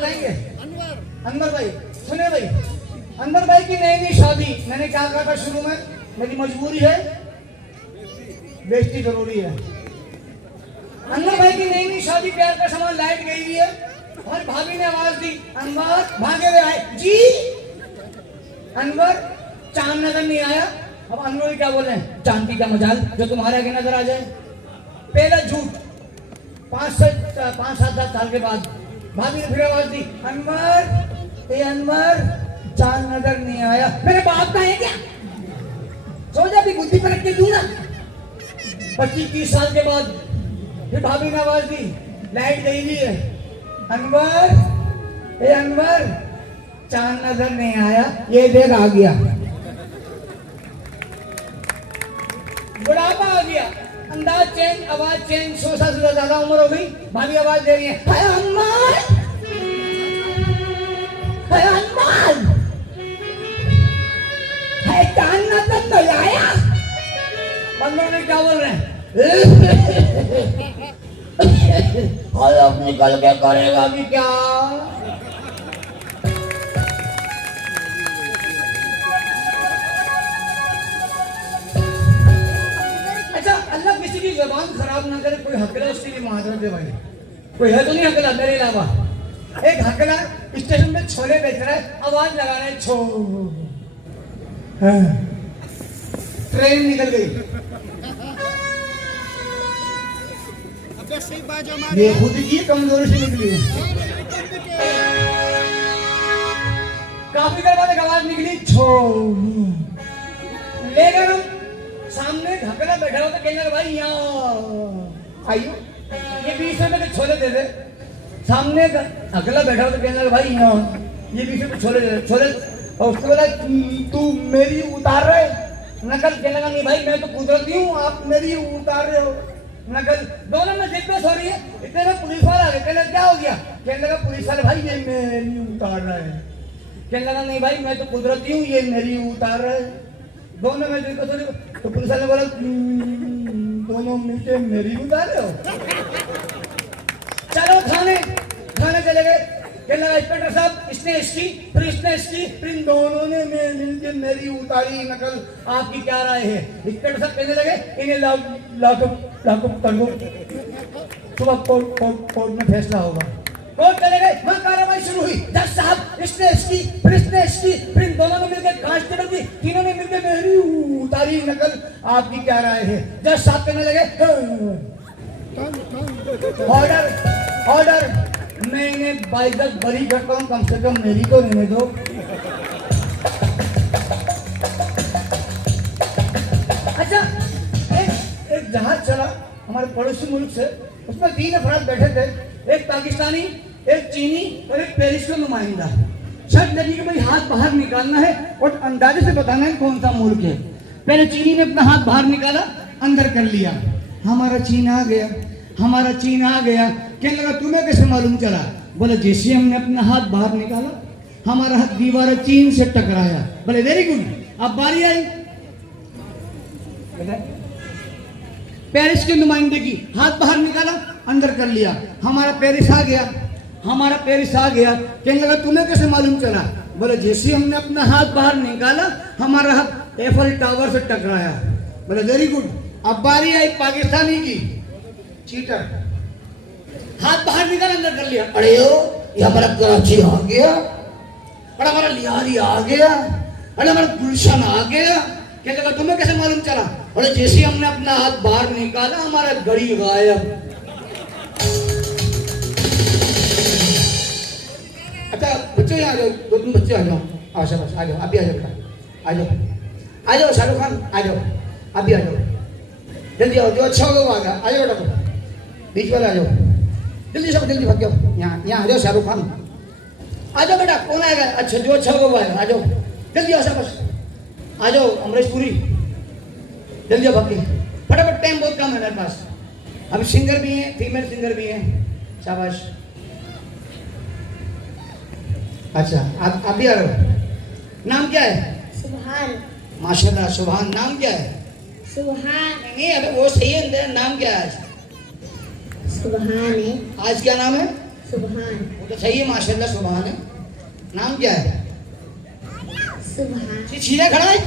बताएंगे। अनवर भाई सुने भाई, अनवर भाई की नई नई शादी, मैंने क्या कहा था शुरू में, मेरी मजबूरी है, बेइज्जती जरूरी है। अनवर भाई की नई नई शादी, प्यार का सामान, लाइट गई हुई है और भाभी ने आवाज दी, अनवर भागे हुए आए जी। अनवर चांद नजर नहीं आया। अब अनवर क्या बोले, चांद का मजाल जो तुम्हारे आगे नजर आ जाए। पहला झूठ, 5-7 साल के बाद भाभी ने फिर आवाज दी, अनवर ए अनवर चांद नजर नहीं आया। मेरे बाप का है क्या, सोचा भी बुद्धि पलट के दूं ना। 25-30 साल के बाद फिर भाभी ने आवाज दी, लाइट गई हुई है, अनवर ए अनवर चांद नजर नहीं आया। ये देख आ गया, बुढ़ापा आ गया, अंदाज चेंज, आवाज चेंज, 100 साल से ज्यादा उम्र हो गई, भाभी आवाज दे रही है, हाय अनवर, हाय अनवर, हाय चांद नजर नहीं आया। बंदों ने क्या बोल रहे हैं, हाय अब निकल के करेगा कि क्या। अल्लाह किसी की जबान खराब ना करे, कोई हकला उसके लिए माजरत है भाई, कोई है तो नहीं हकला मेरे अलावा। एक हकला स्टेशन में छोले बेच रहा है, आवाज लगा रहा है छो, ट्रेन निकल गई, ये खुद की कमजोरी से निकली है। काफी देर बाद एक आवाज निकली छो, लेकर हम सामने ढकला बैठा हो तो कहने भाई यहाँ आइयो, ये 20 रुपए के छोले दे दे। सामने ढकला बैठा हो तो कहने भाई यहाँ ये 20 रुपए छोले दे दे, छोले। और उसको बोला तू मेरी उतार रहे नकल, कहने लगा नहीं भाई मैं तो कुदरती हूँ, आप मेरी उतार रहे हो नकल। दोनों में दिक्कत हो रही है, इतने में पुलिस वाला आ गया, कहने क्या हो गया, कहने लगा पुलिस वाले भाई ये मेरी उतार रहा है, कहने लगा नहीं भाई मैं तो कुदरती हूँ, ये मेरी उतार रहा है। दोनों में दिक्कत हो रही है, तो पुलिस वाले बोला दोनों मिलके मेरी उतार रहे हो। चलो थाने चले गए, कहने लगा इंस्पेक्टर साहब इसने इसकी, फिर इसने इसकी, फिर इन दोनों ने मिलके मेरी उतारी नकल, आपकी क्या राय है। इंस्पेक्टर साहब कहने लगे इन्हें लाकअप कर लो, सुबह कोर्ट में फैसला होगा। कोर्ट चले गए, वहां कार्रवाई शुरू हुई, जज साहब इसने इसकी, फिर इसने इसकी, फिर इन दोनों ने मिलकर कांस्टेबल की, तीनों ने मिलकर मेरी उतारी नकल, आपकी क्या राय है। जज साहब कहने लगे ऑर्डर, मैं इन्हें बाइज्जत बरी करता हूँ, कम से कम मेरी तो रहने दो। अच्छा, एक जहाज चला हमारे पड़ोसी मुल्क से, उसमें 3 अफराद बैठे थे, एक पाकिस्तानी, एक चीनी और एक पेरिस का नुमाइंदा। शर्त लगी कि भाई हाथ बाहर निकालना है और अंदाजे से बताना है कौन सा मुल्क है। पहले चीनी ने अपना हाथ बाहर निकाला, अंदर कर लिया, हमारा चीन आ गया, हमारा चीन आ गया। कहने लगा तुम्हें कैसे मालूम चला, बोले जैसे हमने अपना हाथ बाहर निकाला हमारा हाथ दीवार चीन से टकराया। बोले वेरी गुड, अब बारी आई पेरिस के नुमाइंदे की, हाथ बाहर निकाला, अंदर कर लिया, हमारा पेरिस आ गया, हमारा पेरिस आ गया। कहने लगा तुम्हें कैसे मालूम चला, बोले जैसे हमने अपना हाथ बाहर निकाला हमारा हाथ एफल टावर से टकराया। बोले वेरी गुड, अब बारी आई पाकिस्तानी की, चीटर, हाथ बाहर निकाला, अंदर कर लिया, अरे ये हमारा कराची आ गया, अरे हमारा लिहारी आ गया, अरे हमारा गुलशन आ गया। कहने लगा तुम्हें कैसे मालूम चला, अरे जैसे हमने अपना हाथ बाहर निकाला हमारा घड़ी गायब। अच्छा बच्चे आ जाओ, 2-3 बच्चे आ जाओ, आओ शाबाश, आ जाओ, अभी आ जाओ बेटा, आ जाओ शाहरुख खान, आ जाओ अभी आ जाओ, जल्दी आओ, जो अच्छा होगा वो आ जाओ बेटा, बीच वाले आ जाओ, जल्दी सब जल्दी भाग जाओ, यहाँ आ जाओ शाहरुख खान, आ जाओ बेटा, कौन आएगा, अच्छा जो अच्छा होगा वो आएगा, आ जाओ जल्दी आओ शाबाश, आ जाओ अमरीश पुरी, जल्दी आओ भाग के, फटाफट, टाइम बहुत कम है मेरे पास, अभी सिंगर भी हैं, फीमेल सिंगर भी हैं, शाबाश। अच्छा आप भी आ रहे हो, नाम क्या है? सुभान। माशाल्लाह, सुभान, नाम क्या है? सुभान। नहीं अबे वो सही है, नाम क्या है आज? सुभान है। आज क्या नाम है? सुभान वो तो सही है माशाल्लाह, सुभान है। नाम क्या है? सुभान ये छीना खड़ा है,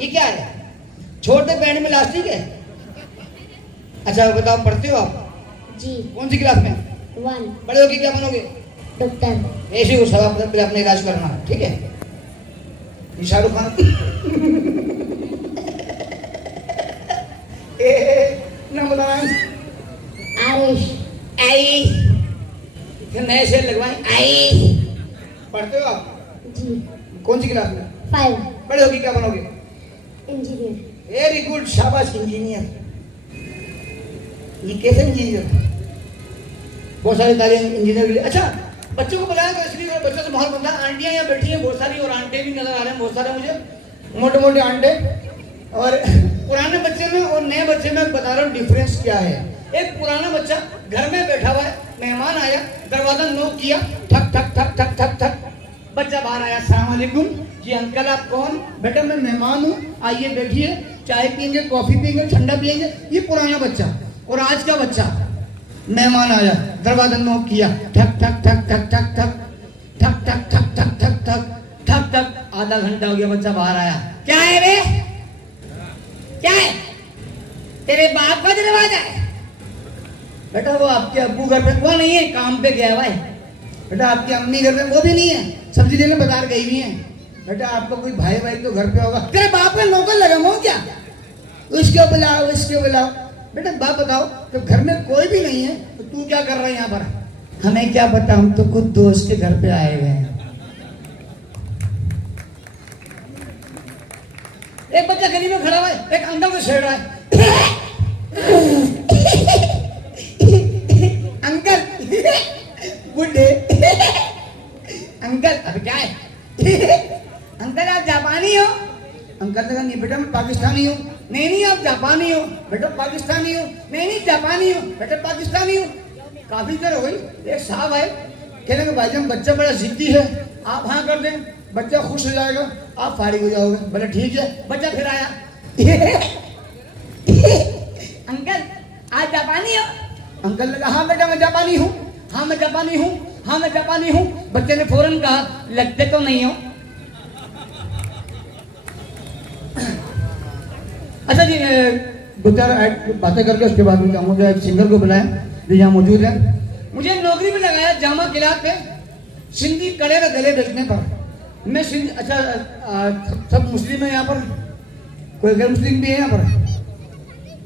ये क्या है? छोटे पैंट में इलास्टिक है। अच्छा बताओ, पढ़ते हो आप? जी कौन सी क्लास में? 1 बड़े होके क्या बनोगे? डॉक्टर ऐसे ही सवाल पहले अपने इलाज करना, ठीक है? ये शाहरुख खान ना बताएं। आरिश आई फिर नए शेर लगवाएं। आई पढ़ते हो आप? जी कौन सी क्लास में? 5 बड़े होके क्या बनोगे? इंजीनियर वेरी गुड, शाबाश, इंजीनियर। ये कैसे इंजीनियर? बहुत सारी तालीम इंजीनियर के लिए। अच्छा, बच्चों को बुलाया तो इसलिए बच्चों से माहौल बनता है। आंटियां यहाँ बैठी हैं बहुत सारी, और आंटे भी नजर आ रहे हैं बहुत सारे मुझे, मोटे मोटे आंटे। और पुराने बच्चे में और नए बच्चे में बता रहा हूँ डिफरेंस क्या है। एक पुराना बच्चा घर में बैठा हुआ है, मेहमान आया, दरवाजा नॉक किया, ठक ठक ठक ठक ठक ठक, बच्चा बाहर आया, अस्सलाम वालेकुम जी अंकल आप कौन? बेटा मैं मेहमान हूँ, आइए बैठिए, चाय पियेंगे, कॉफी पियेंगे, ठंडा पियेंगे। ये पुराना बच्चा। और आज का बच्चा, मेहमान आया, दरवाजा नॉक किया, ठक ठक ठक ठक ठक ठक ठक ठक ठक ठक ठक ठक ठक ठक, आधा घंटा हो गया, बच्चा बाहर आया, क्या है रे? क्या है? तेरे बाप का दरवाजा है? बेटा वो आपके अब्बू घर पे वो नहीं है, काम पे गया हुआ है। बेटा आपकी अम्मी घर पे वो भी नहीं है, सब्जी लेने बाजार गई हुई है। बेटा आपका कोई भाई भाई तो घर पे होगा। तेरे बाप में नौकर लगा हो क्या? उसको बुलाओ, इसको बुलाओ। बेटा बाप बताओ, तो घर में कोई भी नहीं है तो तू क्या कर रहा है यहाँ पर? हमें क्या पता, हम तो खुद दोस्त के घर पे आए हुए हैं। एक बच्चा गली में खड़ा हुआ है, एक अंकल को छेड़ रहा है। अंकल बुढ़े अंकल, अब क्या है? अंकल आप जापानी हो? अंकल ने कहा नहीं बेटा मैं पाकिस्तानी हूँ। नहीं नहीं आप जापानी हो। बेटा पाकिस्तानी हो। नहीं नहीं जापानी हो। बेटा पाकिस्तानी हो। काफी देर हो गई, एक साहब आए, कहने के भाईजान बच्चा बड़ा जिद्दी है, आप हाँ कर दें, बच्चा खुश हो जाएगा, आप फारिग हो जाओगे। बोले ठीक है। बच्चा फिर आया, अंकल आप जापानी हो? अंकल ने कहा हाँ बेटा मैं जापानी हूँ, हाँ मैं जापानी हूँ, हाँ मैं जापानी हूँ। बच्चे ने फौरन कहा लगते तो नहीं हो। अच्छा जी, दो चार बातें करके उसके बाद में चाहूँगा एक सिंगर को बुलाया जो यहाँ मौजूद है। मुझे नौकरी पे लगाया जामा किला पे, सिंधी कड़े व गले बेचने पर। मैं सिंध, अच्छा सब मुस्लिम है यहाँ पर, कोई गैर मुस्लिम भी है यहाँ पर?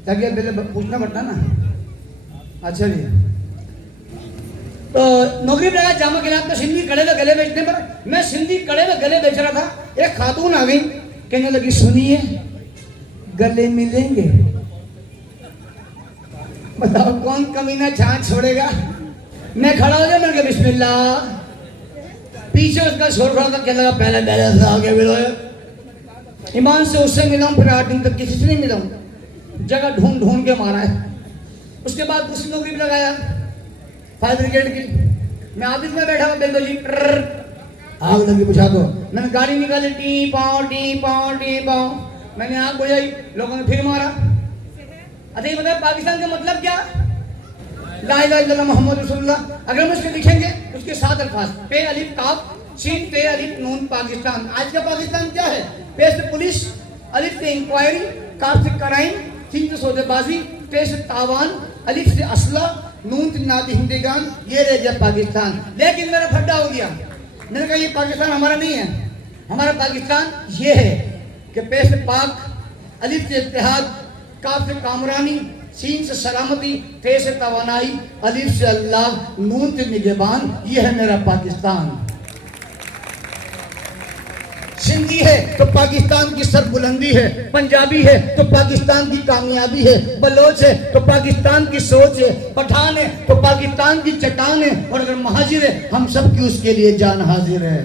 ताकि पहले पूछना पड़ता ना। अच्छा जी, तो नौकरी पे लगाया जामा किला पे, सिंधी कड़े व गले बेचने पर। मैं सिंधी कड़े व गले बेच रहा था, एक खातून आ गई, कहने लगी सुनिए गले मिलेंगे। बताओ कौन कमीना छाछ छोड़ेगा? मैं खड़ा हो गया, मैंने कहा बिस्मिल्लाह। पीछे उसका शोर खड़ा था, कहने लगा पहले पहले से आगे मिलो। ईमान से उससे मिला हूं, फिर 8 दिन तक किसी से नहीं मिला हूं, जगह ढूंढ ढूंढ के मारा है। उसके बाद दूसरी नौकरी पे लगाया फायर ब्रिगेड की। मैं ऑफिस में बैठा हुआ, बेल बजी, आग लगी बुझा दो। मैंने गाड़ी निकाली, टी पाओ टी पाओ टी पाओ, मैंने आग बुझाई, लोगों ने फिर मारा। अच्छा ये बताया पाकिस्तान का मतलब क्या? ला इलाहा इल्लल्लाह मुहम्मद रसूलुल्लाह। अगर हम उसके लिखेंगे उसके 7 अल्फाज, पे अलिफ काफ सीन पे अलिफ नून पाकिस्तान। आज का पाकिस्तान क्या है? पे से पुलिस, अलिफ से इंक्वायरी, काफ से क्राइम, सीन से सौदेबाजी, पे से तावान, अलिफ से असला, नून से नादी हिंदीगान। ये रह गया पाकिस्तान। लेकिन मेरा फड्डा हो गया, मैंने कहा ये पाकिस्तान हमारा नहीं है। हमारा पाकिस्तान ये है कि पे से पाक, अलिफ से इत्तेहाद, काफ से कामरानी, सीन से सलामती, ते से तवानाई, अलिफ से अल्लाह, नून से निगहबान। ये है मेरा पाकिस्तान। सिंधी है तो पाकिस्तान की सरबुलंदी है, पंजाबी है तो पाकिस्तान की कामयाबी है, बलोच है तो पाकिस्तान की सोच है, पठान है तो पाकिस्तान की चट्टान है, और अगर महाजिर है हम सब की उसके लिए जान हाजिर है।